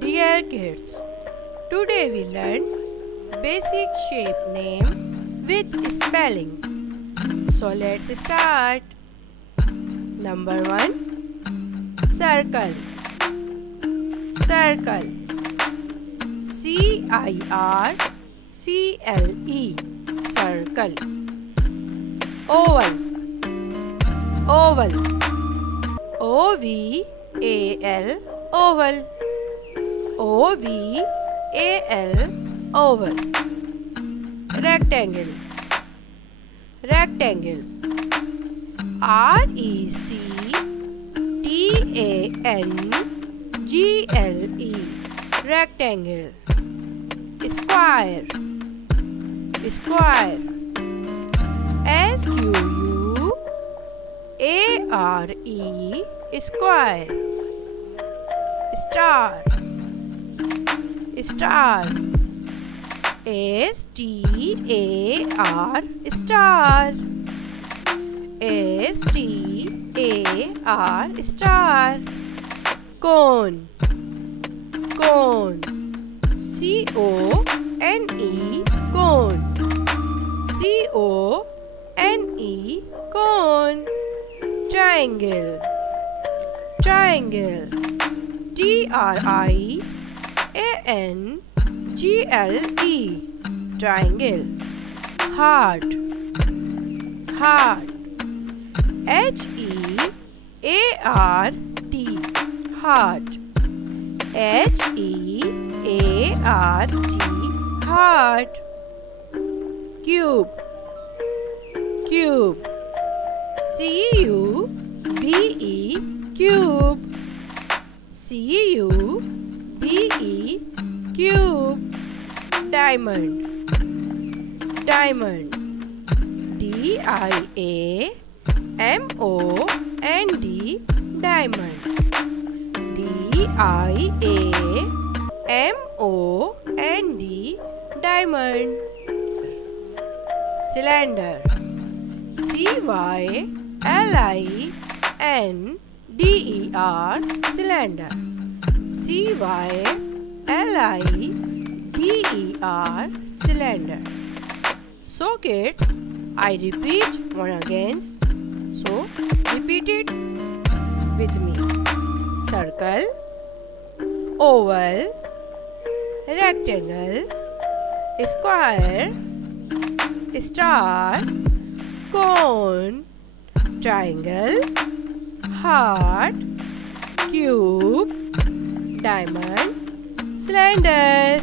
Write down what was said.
Dear kids, today we learn basic shape name with spelling. So let's start. Number 1, circle. Circle. C-I-R-C-L-E. Circle. Oval. Oval. O-V-A-L. Oval. O-V-A-L. Oval. Rectangle. Rectangle. R-E-C-T-A-N-G-L-E. Rectangle. Square. Square. S-Q-U-A-R-E. Square. Star. Star. S-T-A-R. Star. S-T-A-R. Star. Cone. Cone. C-O-N-E. Cone. C-O-N-E. Cone. Triangle. Triangle. T-R-I-A-N-G-L-E. Triangle. Heart. Heart. H-E-A-R-T. Heart. H-E-A-R-T. Heart. Cube. Cube. C-U-B-E. Cube. C-U-B-E. Cube. Diamond. Diamond. D-I-A-M-O-N-D. Diamond. D-I-A-M-O-N-D. Diamond. Cylinder. C-Y-L-I-N-D-E-R. Cylinder. C-Y-L-I-D-E-R. Cylinder. So kids, I repeat once again. So repeat it with me. Circle, oval, rectangle, square, star, cone, triangle, heart, cube, diamond, cylinder.